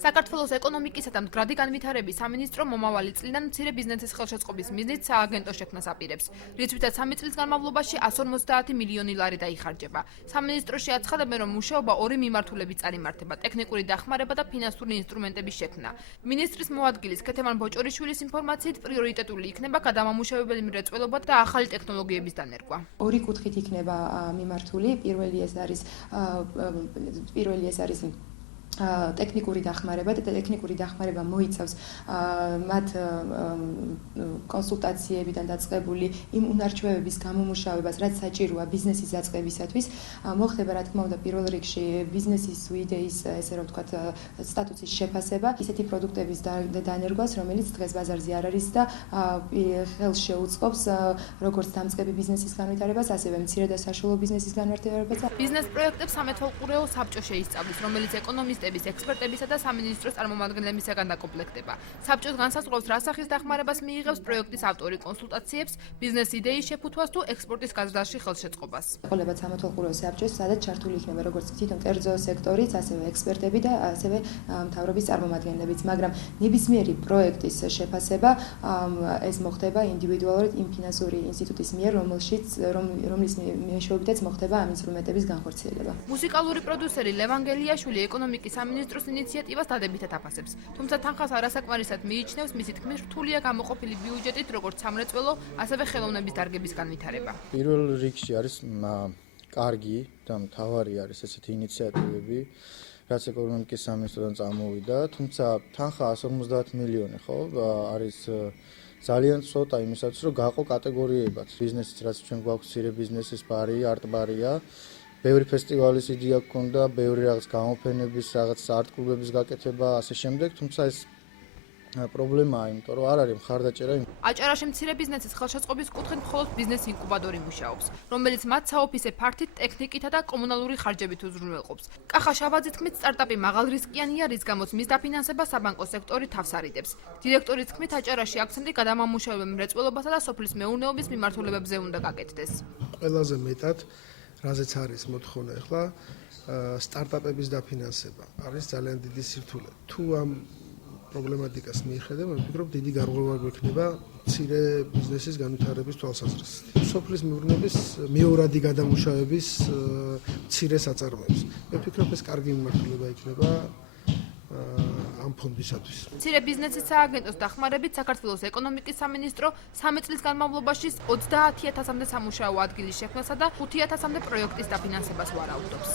საქართველოს ეკონომიკისა და მდგრადი განვითარების სამინისტრო მომავალი წლიდან მცირე ბიზნესის ხელშეწყობის მიზნით სააგენტო შექმნას აპირებს, რითვისაც 3 წლის განმავლობაში 150 მილიონი ლარი დაიხარჯება. სამინისტროში აცხადებენ, რომ მუშაობა 2 მიმართულებით წარიმართება: ტექნიკური დახმარება და ფინანსური ინსტრუმენტების შექმნა. მინისტრის მოადგილის ქეთემან ბოჭორიშვილის ინფორმაციით, პრიორიტეტული იქნება გადამამუშავებელი მრეწველობა და ახალი ტექნოლოგიების დანერგვა. ორი კუთხით იქნება მიმართული. პირველი ეს არის ტექნიკური დახმარება და ტექნიკური დახმარება მოიცავს მათ კონსულტაციებიდან დაწყებული იმ უნარჩვევების გამომუშავებას, რაც საჭიროა ბიზნესის დაწყებისათვის. მოხდება, რა თქმა უნდა, პირველ რიგში ბიზნესის იდეის, ესე რომ ვთქვათ, სტატუსის შეფასება, ისეთი პროდუქტების დანერგვას, რომელიც დღეს ბაზარზე არ არის და ხელს შეუწყობს როგორც დამწყები ბიზნესის განვითარებას, ასევე მცირე და საშუალო ბიზნესის განვითარებას. ბიზნეს პროექტებს სამეთვალყურეო საბჭო შეისწავლის, რომელიც ეკონომისტების, ექსპერტებისა და სამინისტროს წარმომადგენლებისაგან დაკომპლექტდება. საბჭოს განსაზღვრავს, რა სახის დახმარებას მიიღებს პროექტის ავტორი, კონსულტაციებს, ბიზნეს იდეის შეფუთვას თუ ექსპორტის გაზრდაში ხელშეწყობას. ყოლებად სამეთვალყურეო საბჭოს, სადაც ჩართული იქნება როგორც თვითონ კერძო სექტორიც, ასევე ექსპერტები და ასევე მთავრობის წარმომადგენლებიც, მაგრამ ნებისმიერი პროექტის შეფასება ეს მოხდება ინდივიდუალურად იმ ფინანსური ინსტიტუტის მიერ, რომლის მეშვეობითაც მოხდება ამ ინსტრუმენტების განხორციელება. მუსიკალური პროდიუსერი ლევან გელიაშვილი ეკონომიკის სამინისტროს ინიციატივას დადებითად აფასებს, თუმცა თანხას არასაკმარისად მიიჩნევს მისი თქმით რთულია გამოყოფილი ბიუჯეტით როგორც სამრეწველო, ასევე ხელოვნების დარგების განვითარება. პირველ რიგში არის კარგი და მთავარი არის ესეთი ინიციატივები, რაც ეკონომიკის სამინისტროდან წამოვიდა, თუმცა თანხა 150 მილიონი ხო არის ძალიან ცოტა იმისათვის, რომ გაყო კატეგორიებად. ბიზნესიც, რაც ჩვენ გვაქვს, მცირე ბიზნესის ბარი, არტ-ბარია. ბევრი ფესტივალის იდეა გქონდა, ბევრი რაღაც გამოფენების, რაღაც არტ-კლუბების გაკეთება, ასე შემდეგ, თუმცა ეს პრობლემაა, იმიტომ რომ არ არის მხარდაჭერა. აჭარაში მცირე ბიზნესის ხელშეწყობის კუთხით მხოლოდ ბიზნეს ინკუბატორი მუშაობს, რომელიც მათ საოფისე ფართით ტექნიკითა და კომუნალური ხარჯებით უზრუნველყოფს. კახა შავაძის თქმით, სტარტაპი მაღალ რისკიანია, რის გამოც მის დაფინანსებას საბანკო სექტორი თავს არიდებს. დირექტორის თქმით, აჭარაში აქცენტი გადამამუშავებელ მრეწველობასა და სოფლის მეურნეობის მიმართულებებზე უნდა გაკეთდეს. ყველაზე მეტად რაზეც არის მოთხოვნა ახლა სტარტაპების დაფინანსება არის ძალიან დიდი სირთულე. თუ ამ პრობლემატიკას მიხედავ, მე ვფიქრობ, დიდი გარღვევა გვექნება მცირე ბიზნესის განვითარების თვალსაზრისით. სოფლის მეურნეობის მეორადი გადამუშავების მცირე საწარმოებს. მე ვფიქრობ, ეს კარგი მიმართულება იქნება ამ ფონდისათვის. მცირე ბიზნესის სააგენტოს დახმარებით საქართველოს ეკონომიკის სამინისტრო 3 წლის განმავლობაში 30,000-მდე სამუშაო ადგილის შექმნასა და 5,000-მდე პროექტის დაფინანსებას ვარაუდობს.